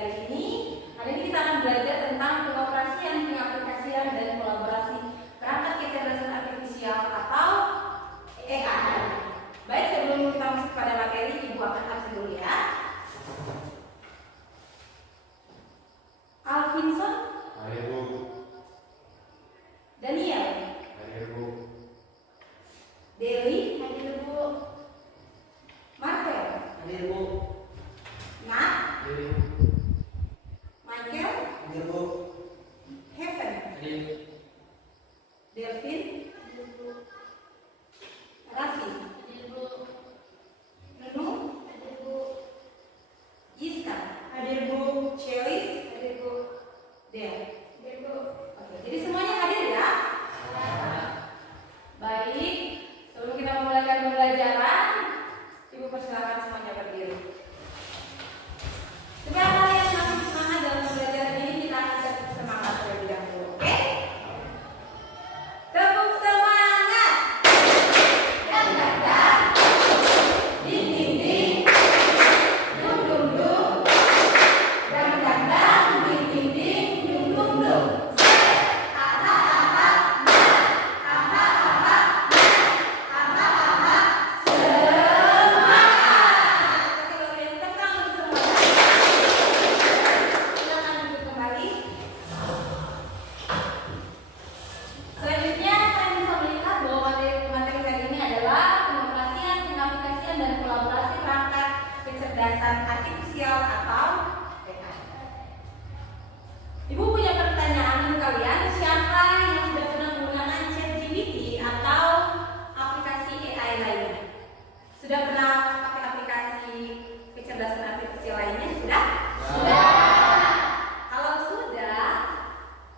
hari ini kita akan belajar tentang pengoperasian, pengaplikasian, dan kolaborasi perangkat kecerdasan artifisial atau AI. Baik, sebelum kita masuk pada materi, Ibu akan absen dulu ya. Alvinson. Hadir, Bu. Daniel. Hadir, Bu. Deli. Hadir, Bu. Marvel. Hadir, Bu. Nat. Hadir. Michael. Hadir, Bu. Heaven. Hadir. Delvin. Raffi. Nunu. Yiska. Hadir, Bu. Chelis. Del. Oke, jadi semuanya hadir ya? Baik, sebelum kita memulai pembelajaran, Ibu persilakan semuanya berdiri. Supaya kalian semakin semangat dalam pembelajaran ini, kita akan tetap semangat terlebih dahulu, oke? Tepuk semangat! Dan dan ding ding ding, dung dung dung, dan ding ding ding, dung dung dung. Selanjutnya saya bisa melihat bahwa materi kali ini adalah pengoperasian, pengaplikasian, dan kolaborasi perangkat kecerdasan artifisial atau AI. Ibu punya pertanyaan untuk kalian, siapa yang sudah pernah menggunakan ChatGPT atau aplikasi AI lainnya? Sudah pernah pakai aplikasi kecerdasan artifisial lainnya? Sudah? Sudah. Kalau sudah,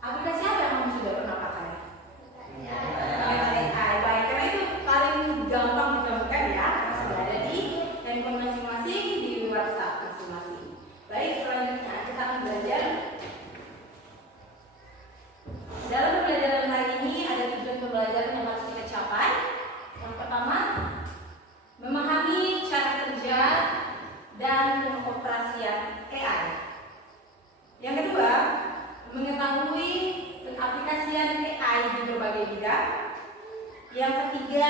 aplikasi apa yang kamu sudah pernah pakai? AI. Baik, karena itu paling gampang ditemukan ya, karena sudah ada di handphone masing-masing, di WhatsApp masing-masing. Baik, selanjutnya kita akan belajar. Dalam pembelajaran hari ini ada tujuan pembelajaran yang harus kita capai. Yang pertama, memahami cara kerja dan pengoperasian AI. Yang kedua, mengetahui pengaplikasian AI di berbagai bidang. Yang ketiga,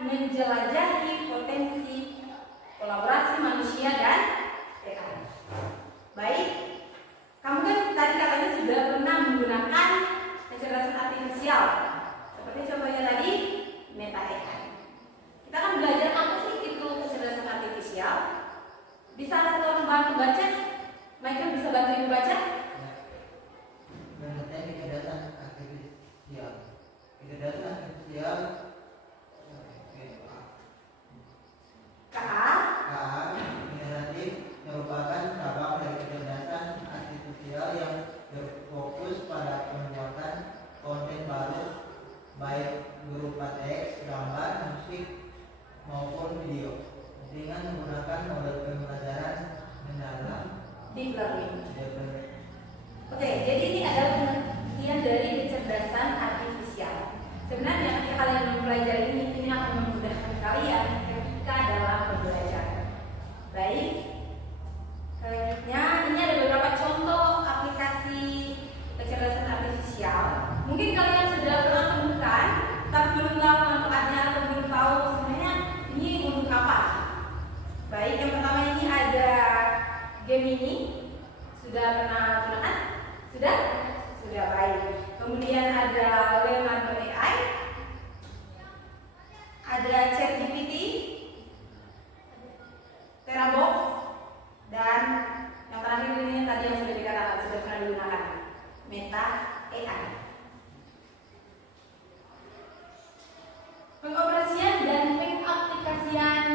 menjelajahi potensi kolaborasi manusia dan AI. Baik, kamu kan tadi katanya sudah pernah menggunakan kecerdasan artifisial. Seperti contohnya tadi, Meta AI. Kita akan belajar apa sih itu kecerdasan artifisial. Bisa satu orang bantu baca? Michael bisa bantu ibu baca? Pengertian kecerdasan artifisial. Kecerdasan artifisial KA. generatif merupakan cabang dari kecerdasan artifisial yang berfokus pada pembuatan konten baru baik berupa teks, gambar, musik maupun video dengan menggunakan model pembelajaran mendalam. Deep learning. Deep Oke, jadi ini adalah pengertian dari kecerdasan artifisial. Sebenarnya ketika kalian mempelajari ini akan memudahkan kalian ketika dalam pembelajaran. Baik, selanjutnya ini ada beberapa contoh aplikasi kecerdasan artifisial. Mungkin kalian sudah pernah temukan, tapi belum tahu manfaatnya atau belum tahu sebenarnya ini untuk apa. Baik, yang pertama ini ada Gemini. Sudah pernah gunakan? Sudah? Sudah, baik. Kemudian ada Leonardo AI, ada ChatGPT, Terabox, dan yang terakhir ini tadi yang sudah dikatakan sudah pernah digunakan, Meta AI. Pengoperasian dan pengaplikasian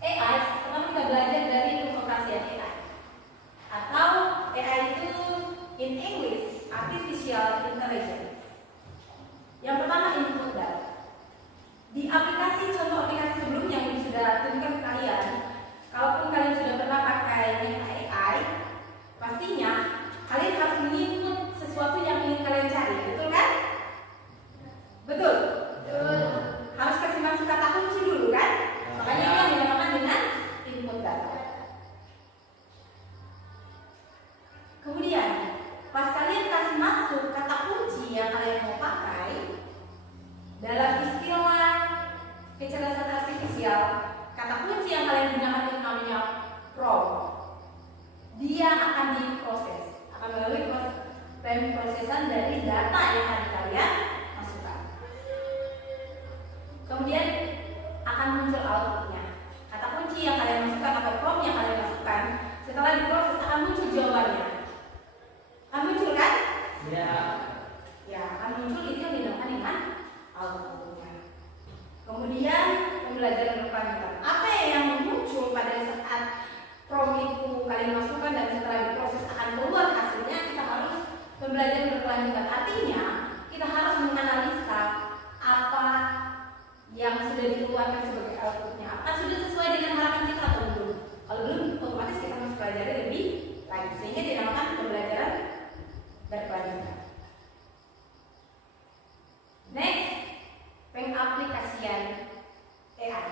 AI, pertama kita belajar dari pengoperasian AI. Atau AI itu in English Artificial Intelligence. Yang pertama input data. Di aplikasi, contoh aplikasi sebelumnya yang sudah tunjukkan ke kalian, kalaupun kalian sudah pernah pakai pemrosesan dari data yang akan kalian masukkan. Kemudian akan muncul outputnya. Kata kunci yang kalian masukkan atau prompt yang kalian masukkan, setelah diproses akan muncul jawabannya. Akan muncul kan? Ya. Ya, akan muncul itu yang dinamakan dengan outputnya. Kemudian pembelajaran berkelanjutan. Apa yang muncul pada saat prompt itu kalian masukkan dan setelah diproses akan keluar hasilnya, kita harus pembelajaran berkelanjutan. Artinya kita harus menganalisa apa yang sudah dikeluarkan sebagai outputnya. Apakah sudah sesuai dengan harapan kita atau belum? Kalau belum, otomatis kita harus pelajari lebih lanjut, sehingga dinamakan pembelajaran berkelanjutan. Next, pengaplikasian AI.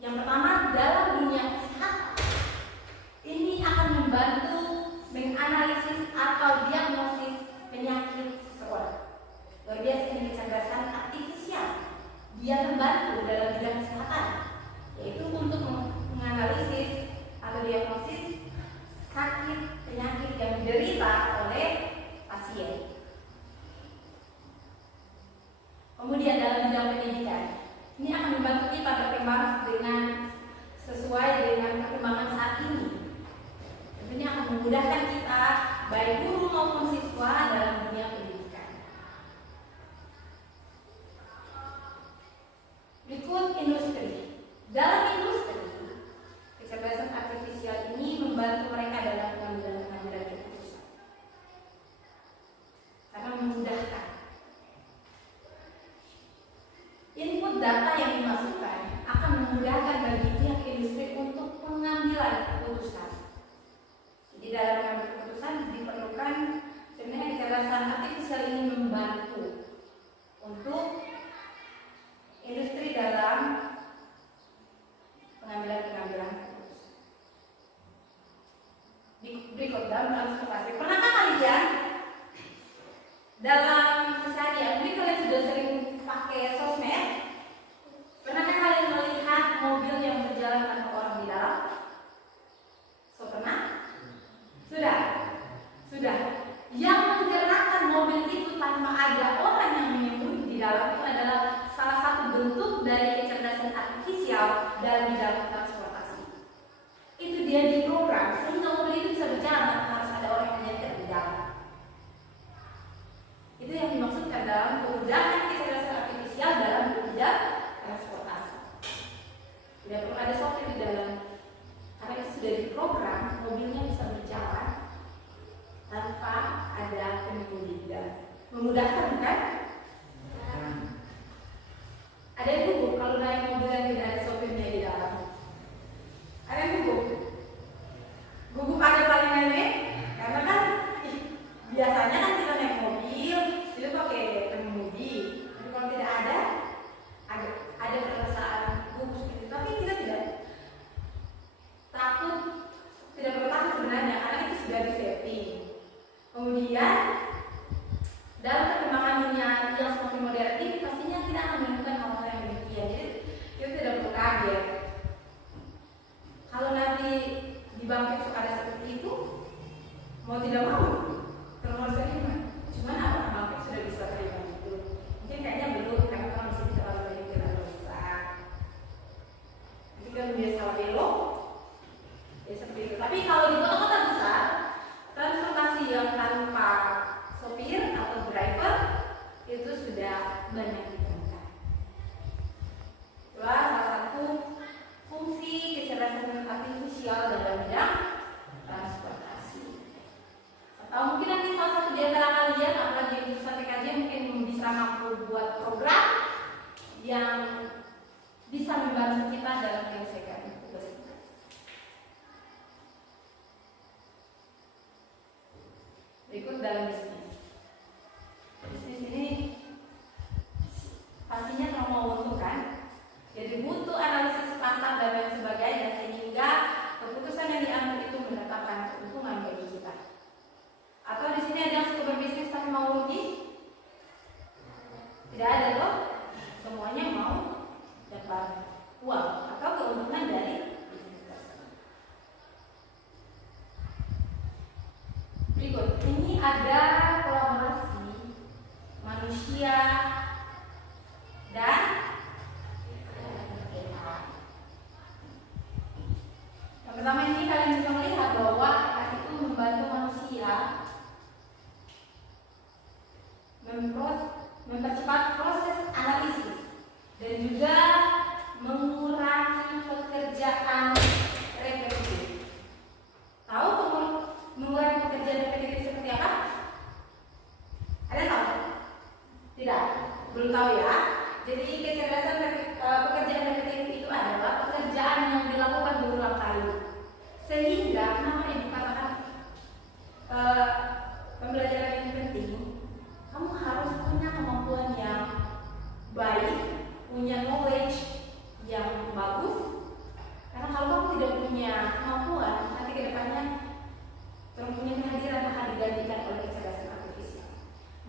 Yang pertama, dalam dunia kesehatan, ini akan membantu menganalisis atau diagnosis penyakit seseorang. Luar biasa, ini kecerdasan artifisial. Dia membantu dalam bidang kesehatan, yaitu untuk menganalisis atau diagnosis sakit penyakit yang diderita oleh pasien. Kemudian dalam bidang pendidikan, ini akan membantu kita berkembang dengan sesuai dengan perkembangan saat ini. Tentunya akan memudahkan kita, baik guru maupun siswa, dalam dunia pendidikan. Berikut industri. Dalam industri, kecerdasan artifisial ini membantu mereka dalam pengambilan keputusan. Karena memudahkan. Input data yang dimasukkan akan memudahkan bagi pihak industri untuk pengambilan keputusan. Jadi dalam mengambil keputusan diperlukan sebenarnya kecerdasan artifisial ini membantu untuk industri dalam pengambilan keputusan. Berikut dalam transportasi. Pernahkah kalian dalam keseharian, mungkin kalian sudah sering pakai sosmed, pernahkah kalian melihat mobil yang berjalan tanpa orang di dalam? So, pernah? Sudah. Yang menggerakkan mobil itu tanpa ada orang yang mengemudi di dalam itu adalah salah satu bentuk dari kecerdasan artifisial dalam bidang transportasi. Itu dia diprogram sehingga mobil itu bisa berjalan tanpa harus ada orang yang menyetir di dalam. Itu yang dimaksudkan dalam kemudahan kecerdasan artifisial dalam bidang transportasi. Tidak perlu ada software di dalam, karena itu sudah diprogram, mobilnya bisa berjalan tanpa ada pengemudi di dalam. Memudahkan kan? Ada yang gugup kalau naik mobil yang tidak ada sopirnya di dalam. Ada yang gugup? Gugup ada paling aneh, karena kan biasanya kan kita naik mobil itu pakai pengemudi. Tapi kalau tidak ada perasaan gugup seperti itu. Tapi kita tidak takut, tidak perlu takut sebenarnya, karena itu sudah di-setting. Kemudian dalam perkembangan dunia yang semakin modern ini pastinya tidak akan menemukan hal-hal yang demikian. Jadi kita tidak perlu kaget. Kalau nanti di bangkit suka ada seperti itu, mau tidak mau terlalu terima. Cuman apakah bangkit sudah bisa terima itu? Mungkin kayaknya belum, karena kalau masih terlalu banyak tidak rusak. Jadi kan biasa belok, ya seperti itu. Tapi kalau di kota-kota besar, transportasi yang tanpa sopir atau driver itu sudah banyak ditemukan. Itulah salah satu fungsi kecerdasan artifisial dalam bidang transportasi. Atau mungkin nanti salah satu di antara kalian, apalagi yang jurusan TKJ, mungkin bisa mampu buat program yang bisa membantu kita dalam menyelesaikan tugas-tugas. Berikut dalam bisnis. Bisnis ini pastinya kalau mau untung kan, jadi butuh analisis pasar dan lain sebagainya, sehingga keputusan yang diambil itu mendatangkan keuntungan bagi kita. Atau di sini ada yang suka berbisnis tapi mau rugi? Tidak ada loh. Semuanya mau dapat uang atau keuntungan dari bisnis tersebut. Berikut, ini ada kolaborasi manusia dan AI. Yang pertama ini kalian bisa melihat bahwa AI itu membantu manusia mempercepat proses analisis dan juga mengurangi pekerjaan repetitif. Tahu mengurangi pekerjaan repetitif seperti apa? Ada tahu? Tidak? Belum tahu ya? Jadi kecerdasan pekerjaan repetitif itu adalah pekerjaan yang dilakukan berulang kali. Sehingga kenapa ibu katakan pembelajaran ini penting? Kamu harus punya kemampuan yang baik, punya knowledge yang bagus. Karena kalau kamu tidak punya kemampuan, nanti ke depannya punya kehadiran akan digantikan oleh kecerdasan artifisial.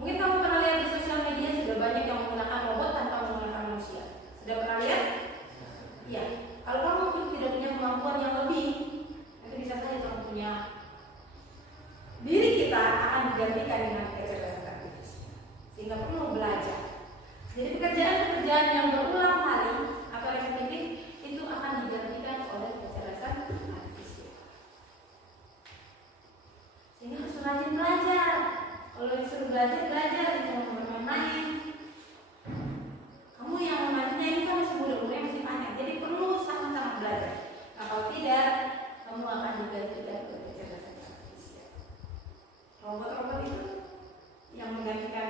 Mungkin kamu pernah lihat di sosial media sudah banyak yang menggunakan robot tanpa menggunakan manusia. Sudah pernah lihat? Iya. Kalau kamu pun tidak punya kemampuan yang lebih, nanti bisa saja kamu punya diri kita akan digantikan dengan kecerdasan artifisial. Sehingga perlu belajar. Jadi pekerjaan-pekerjaan yang berulang kali atau repetitif itu akan digantikan oleh kecerdasan artifisial. Sehingga harus rajin belajar. Kalau disuruh belajar, jangan bermain-main. Kamu yang membantunya ini kan masih muda-muda, masih banyak. Jadi perlu sangat-sangat belajar. Nah, kalau tidak, kamu akan digantikan oleh kecerdasan artifisial. Robot-robot itu yang menggantikan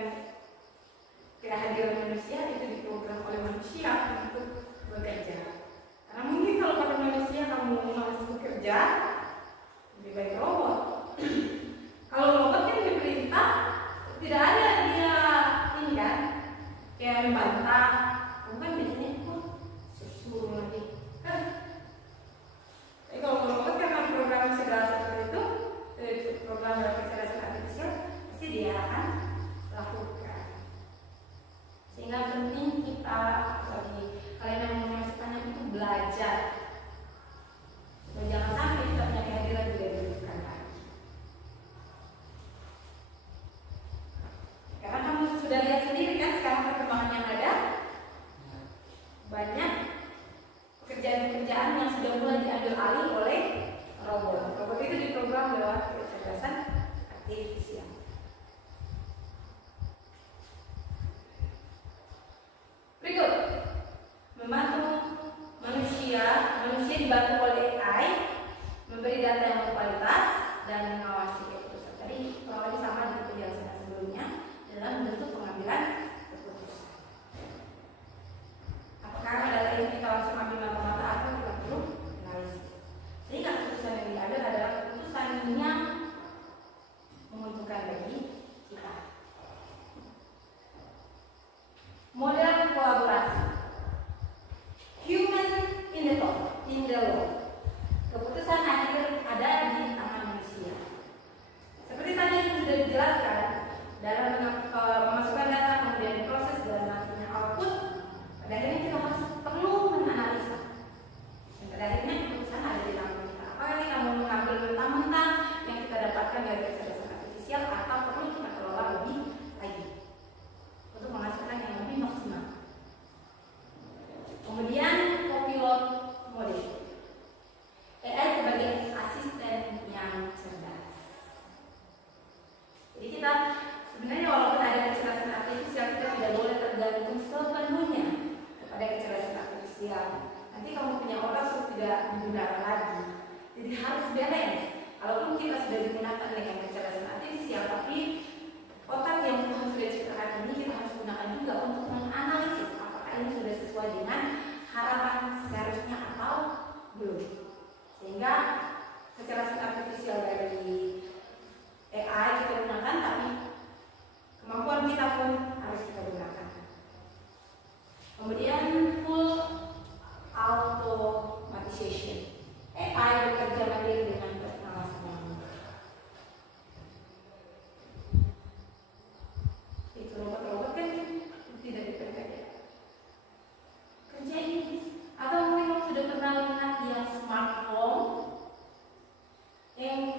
kehadiran manusia itu diprogram oleh manusia untuk bekerja. Karena mungkin kalau pada manusia kamu malas bekerja, lebih baik robot. Kalau robot kan diperintah, tidak ada dia ini kan, kayak membantah. Bukan biasanya suruh lagi. Tapi kalau robot karena program segala seperti itu, program kecerdasan artifisial, pasti dia akan lakukan. Sehingga penting kita bagi kalian yang mau masuk banyak itu belajar. Dan jangan sampai kita punya kehadiran juga dibutuhkan lagi. Karena kamu sudah lihat sendiri kan sekarang perkembangan yang ada, banyak pekerjaan-pekerjaan yang sudah mulai diambil alih oleh robot. Robot itu diprogram lewat kecerdasan artifisial. Berikut, membantu manusia dibantu oleh AI, memberi data yang berkualitas dan mengawasi keputusan. Tadi kurang lebih sama dengan penjelasan sebelumnya dalam bentuk pengambilan keputusan. Apakah data ini kita langsung ambil mata-mata atau kita perlu analisis? Sehingga keputusan yang diambil adalah keputusan yang menguntungkan bagi kita. Model kolaborasi. Human in the law. Keputusan akhir ada di tangan manusia. Seperti tadi yang sudah dijelaskan, dalam memasukkan data kemudian diproses dan nantinya output, pada akhirnya kita perlu menganalisa. Dan pada akhirnya keputusan ada di tangan kita. Apakah kita mau mengambil mentah-mentah yang kita dapatkan dari kecerdasan artifisial atau perlu kita kelola lebih lagi untuk menghasilkan yang lebih maksimal. Kemudian copilot model. AI sebagai asisten yang cerdas. Jadi kita sebenarnya walaupun ada kecerdasan artifisial, kita tidak boleh tergantung sepenuhnya kepada kecerdasan artifisial. Nanti kamu punya otak sudah tidak digunakan lagi. Jadi harus balance. Kalaupun kita sudah digunakan dengan kecerdasan artifisial, tapi otak yang Tuhan sudah ciptakan ini kita harus gunakan juga untuk menganalisis apakah ini sudah sesuai dengan harapan seharusnya atau belum. Sehingga kecerdasan artifisial dari AI kita gunakan, tapi kemampuan kita pun harus kita gunakan. Kemudian full automatization. AI bekerja mandiri dengan pengawasan manusia. Itu robot-robot kan tidak dipercaya. Kerja ini, atau mungkin kamu sudah pernah lihat yang smart home yang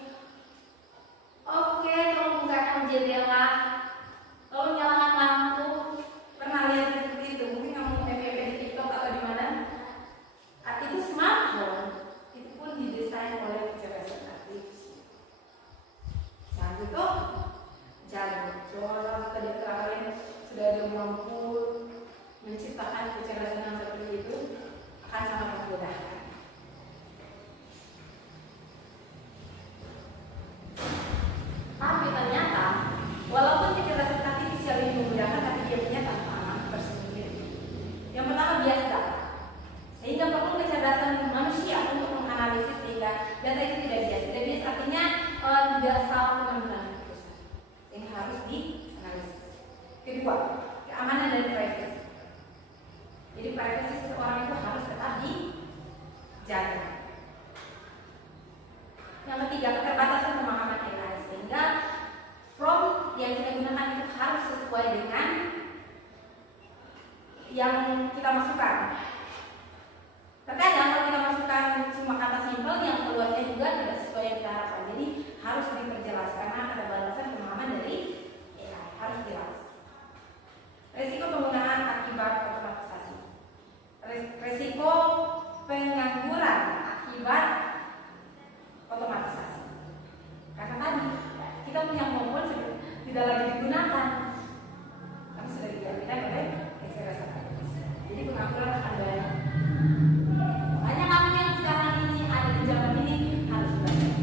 tidak salah pengambilan keputusan. Ini harus dianalisis. Kedua, keamanan dan privasi. Jadi privasi seseorang itu harus tetap dijaga. Yang ketiga, keterbatasan pemahaman AI, sehingga prompt yang kita gunakan itu harus sesuai dengan yang kita masukkan. Terkadang kalau kita masukkan cuma kata simpel, yang keluarnya juga tidak sesuai yang kita harapkan. Jadi harus diperjelas karena keterbatasan pemahaman dari AI harus jelas. Risiko penggunaan akibat otomatisasi. Risiko pengangguran akibat otomatisasi. Karena tadi kita punya kemampuan tidak lagi digunakan, tapi sudah digantikan oleh kecerdasan artifisial. Jadi pengangguran akan banyak. Makanya kamu yang sekarang ini ada di zaman ini harus belajar.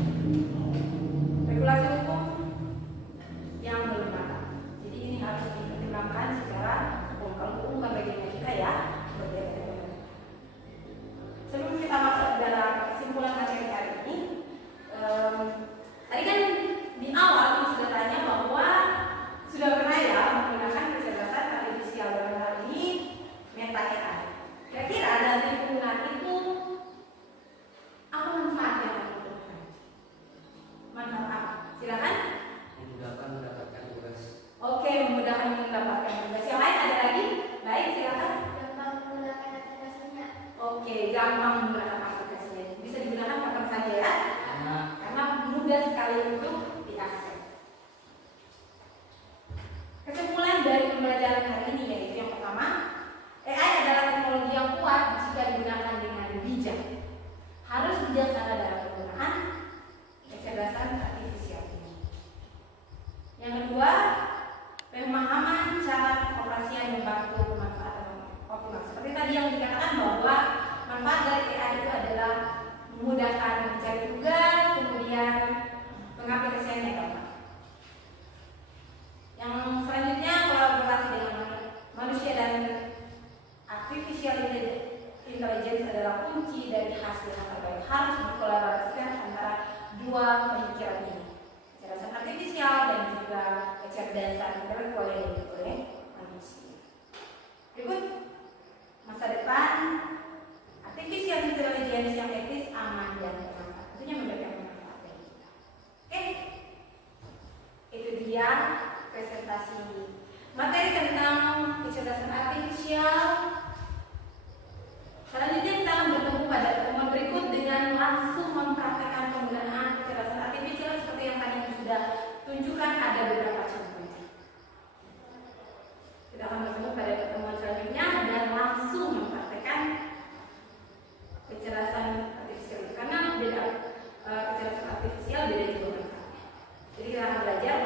Regulasi hukum yang belum matang. Jadi ini harus dipertimbangkan secara hukum. Kalau hukum bukan bagian kita ya, berbeda. Sebelum kita masuk dalam kesimpulan materi hari ini, tadi kan di awal kita sudah tanya bahwa sudah pernah ya menggunakan kecerdasan artifisial dalam hal ini Meta AI. Kira-kira dari penggunaan itu apa manfaatnya? Manfaat apa? Silakan. Memudahkan mendapatkan tugas. Oke, memudahkan mendapatkan tugas. Yang lain ada lagi? Baik, silakan. Gampang menggunakan aplikasinya. Oke, gampang menggunakan aplikasinya. Bisa digunakan kapan saja ya. Karena mudah sekali untuk diakses. Kesimpulan dari pembelajaran hari ini yaitu yang pertama, AI adalah teknologi yang kuat jika digunakan dengan bijak. Harus bijaksana dalam penggunaan kecerdasan artifisial ini. Yang kedua, pemahaman cara operasian membantu pemanfaatan optimal. Seperti tadi yang dikatakan bahwa manfaat dari AI itu adalah memudahkan mencari tugas, kemudian pengaplikasiannya gampang. Yang selanjutnya, kolaborasi dengan manusia dan artificial intelligence adalah kunci dari hasil yang terbaik. Harus dikolaborasikan antara dua pemikiran ini, kecerdasan artifisial dan juga kecerdasan intelektual yang dimiliki oleh manusia. Berikut masa depan artificial intelligence yang etis, aman, dan bermanfaat. Tentunya memberikan manfaat bagi kita. Oke, itu dia presentasi materi tentang kecerdasan artifisial. Selanjutnya kita akan bertemu pada pertemuan berikut dengan langsung mempraktekkan penggunaan kecerdasan artifisial seperti yang tadi sudah tunjukkan, ada beberapa contohnya. Kita akan bertemu pada pertemuan selanjutnya dan langsung mempraktekkan kecerdasan artifisial karena beda kecerdasan artifisial beda juga manfaatnya. Jadi kita akan belajar